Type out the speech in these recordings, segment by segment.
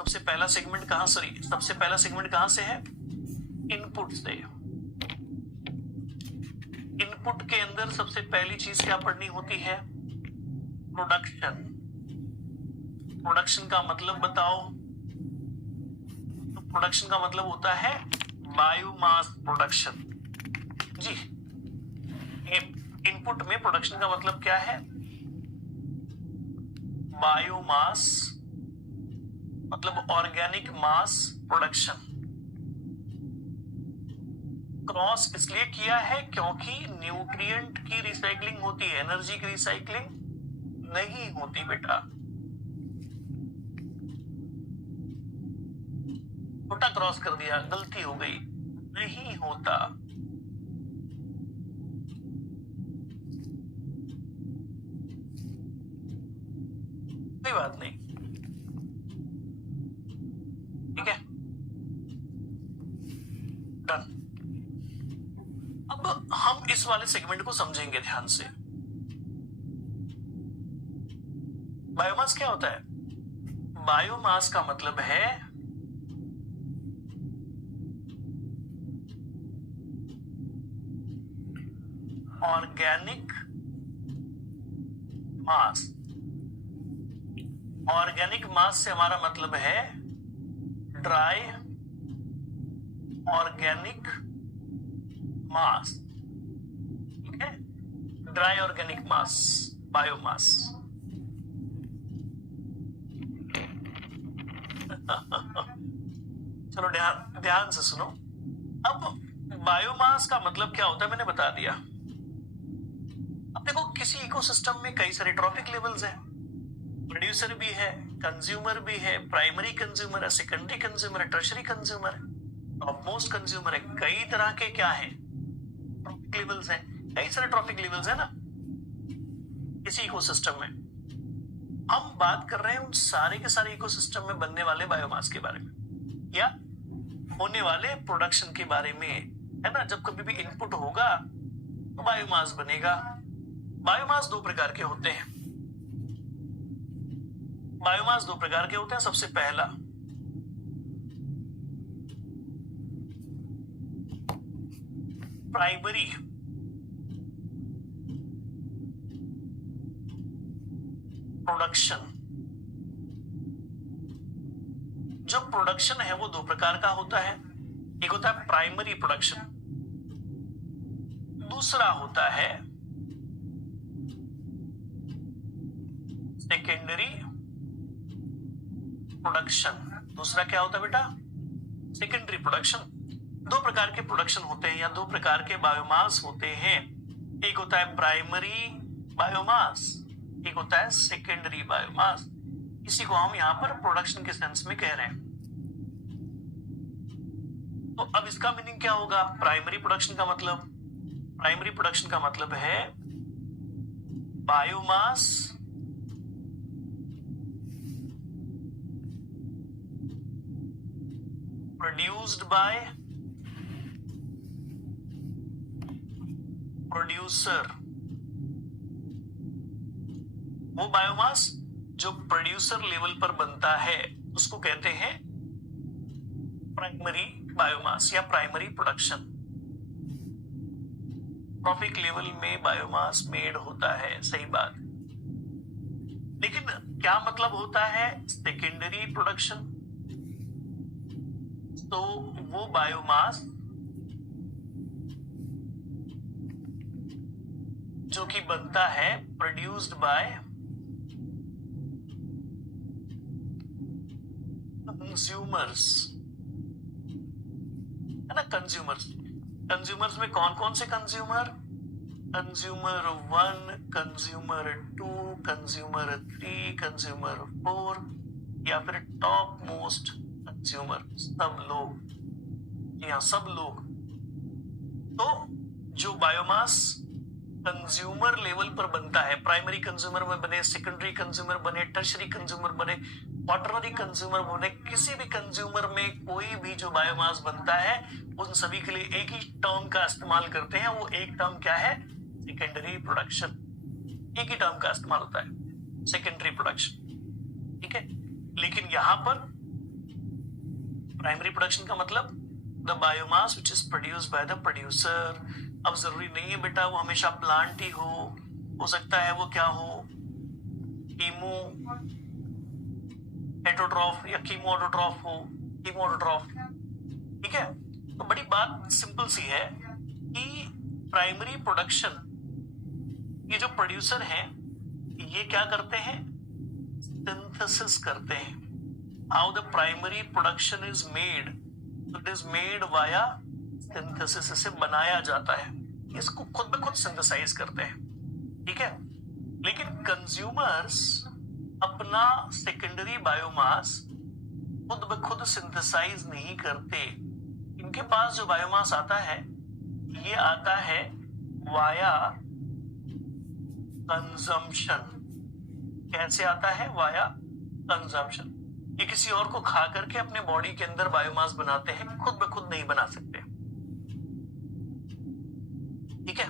सबसे पहला सेगमेंट कहां से है? इनपुट से। इनपुट के अंदर सबसे पहली चीज क्या पढ़नी होती है? प्रोडक्शन। प्रोडक्शन का मतलब बताओ। तो प्रोडक्शन का मतलब होता है बायोमास प्रोडक्शन। जी, इनपुट में प्रोडक्शन का मतलब क्या है? बायोमास, मतलब ऑर्गेनिक मास प्रोडक्शन। क्रॉस इसलिए किया है क्योंकि न्यूट्रिएंट की रिसाइकलिंग होती है, एनर्जी की रिसाइकलिंग नहीं होती बेटा। छोटा क्रॉस कर दिया, गलती हो गई, नहीं होता। कोई बात नहीं, ठीक है, डन। अब हम इस वाले सेगमेंट को समझेंगे ध्यान से। बायोमास क्या होता है? बायोमास का मतलब है ऑर्गेनिक मास। ऑर्गेनिक मास से हमारा मतलब है ड्राई ऑर्गेनिक मास, ठीक है, ड्राई ऑर्गेनिक मास, बायोमास। चलो ध्यान से सुनो। अब बायोमास का मतलब क्या होता है मैंने बता दिया। अब देखो, किसी इकोसिस्टम में कई सारे ट्रॉफिक लेवल्स हैं। प्रोड्यूसर भी है, कंज्यूमर भी है, प्राइमरी कंज्यूमर है, सेकेंडरी कंज्यूमर है, टर्शरी कंज्यूमर है, टॉप मोस्ट कंज्यूमर है। कई तरह के क्या है? ट्रॉफिक लेवल्स हैं। कई सारे ट्रॉफिक लेवल्स है ना किसी इकोसिस्टम में। हम बात कर रहे हैं उन सारे के सारे इकोसिस्टम में बनने वाले बायोमास के बारे में, या होने वाले प्रोडक्शन के बारे में, है ना। जब कभी भी इनपुट होगा तो बायोमास बनेगा। बायोमास दो प्रकार के होते हैं। बायोमास दो प्रकार के होते हैं। सबसे पहला प्राइमरी प्रोडक्शन। जो प्रोडक्शन है वो दो प्रकार का होता है। एक होता है प्राइमरी प्रोडक्शन, दूसरा होता है सेकेंडरी प्रोडक्शन। दूसरा क्या होता है बेटा? Secondary production. दो प्रकार के प्रोडक्शन होते हैं या दो प्रकार के बायोमास होते हैं। एक होता है प्राइमरी बायोमास, एक होता है सेकेंडरी बायोमास। इसी को हम यहां पर प्रोडक्शन के सेंस में कह रहे हैं। तो अब इसका मीनिंग क्या होगा? प्राइमरी प्रोडक्शन का मतलब है बायोमास प्रोड्यूस्ड बाय प्रोड्यूसर। वो बायोमास जो प्रोड्यूसर लेवल पर बनता है उसको कहते हैं प्राइमरी बायोमास या प्राइमरी प्रोडक्शन। ट्रॉफिक लेवल में बायोमास मेड होता है, सही बात। लेकिन क्या मतलब होता है सेकेंडरी प्रोडक्शन? तो वो बायोमास जो कि बनता है प्रोड्यूस्ड बाय कंज्यूमर्स, है ना। कंज्यूमर्स में कौन कौन से consumer? Consumer 1, consumer 2, consumer 3, consumer 4, या फिर टॉप मोस्ट कंज्यूमर, सब लोग, या सब लोग। तो जो बायोमास कंज्यूमर लेवल पर बनता है, प्राइमरी कंज्यूमर में बने, सेकेंडरी कंज्यूमर बने, टर्शरी कंज्यूमर बने, क्वार्टररी कंज्यूमर बने, किसी भी कंज्यूमर में कोई भी जो बायोमास बनता है उन सभी के लिए एक ही टर्म का इस्तेमाल करते हैं। वो एक टर्म क्या है? Secondary production. एक ही टर्म का इस्तेमाल होता है, सेकेंडरी प्रोडक्शन, ठीक है। लेकिन यहां पर प्राइमरी प्रोडक्शन का मतलब the biomass which is produced by the producer. अब जरूरी नहीं है बेटा वो हमेशा प्लांट ही हो सकता है वो क्या हो, कीमो हेटरोट्रॉफ या कीमो ऑटोट्रॉफ हो, कीमो ऑटोट्रॉफ। ठीक है, तो बड़ी बात सिंपल सी है कि प्राइमरी प्रोडक्शन, ये जो प्रोड्यूसर हैं ये क्या करते हैं, सिंथेसिस करते हैं। How the primary production is made, it is made via synthesis, इसे बनाया जाता है, इसको खुद ब खुद सिंथेसाइज करते हैं। ठीक है, लेकिन कंज्यूमर्स अपना सेकेंडरी बायोमास खुद ब खुद सिंथेसाइज नहीं करते। इनके पास जो बायोमास आता है ये आता है वाया कंजम्पशन। कैसे आता है, वाया कंजम्पशन। ये किसी और को खा करके अपने बॉडी के अंदर बायोमास बनाते हैं, खुद ब खुद नहीं बना सकते। ठीक है,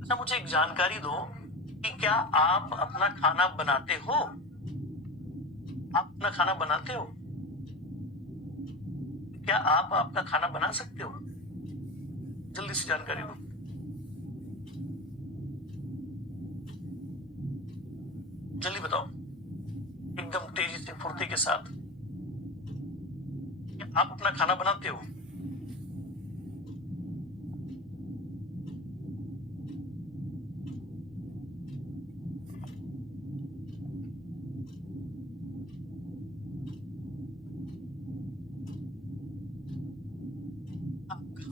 अच्छा मुझे एक जानकारी दो कि क्या आप अपना खाना बनाते हो? आप अपना खाना बनाते हो? क्या आप आपका खाना बना सकते हो? जल्दी से जानकारी दो। जल्दी बताओ, एकदम तेजी से फुर्ती के साथ। क्या आप अपना खाना बनाते हो?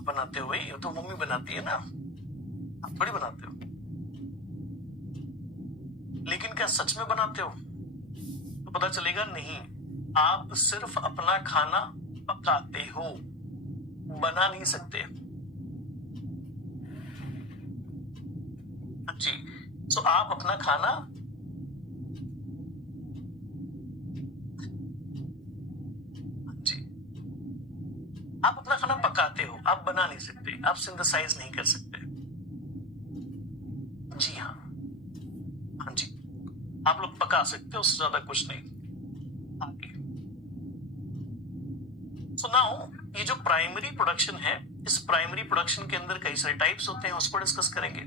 बनाते हो भाई, ये तो मम्मी बनाती है ना, आप थोड़ी बनाते हो। लेकिन क्या सच में बनाते हो? तो पता चलेगा नहीं, आप सिर्फ अपना खाना पकाते हो, बना नहीं सकते। जी, तो आप अपना खाना जी, आप अपना खाना पकाते हो, आप बना नहीं सकते, आप सिंथेसाइज नहीं कर सकते। जी हाँ, हाँ जी, आप लोग पका सकते हो, उससे ज्यादा कुछ नहीं। आगे सुनाओ, ये जो प्राइमरी प्रोडक्शन है, इस प्राइमरी प्रोडक्शन के अंदर कई सारे टाइप्स होते हैं, उसको डिस्कस करेंगे।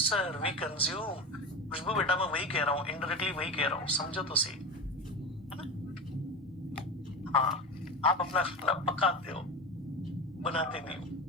सर वी कंज्यूम, खुशबू बेटा मैं वही कह रहा हूँ, इनडायरेक्टली वही कह रहा हूँ, समझो तो सही, है ना? हाँ, आप अपना खाना पकाते हो, बनाते नहीं हो।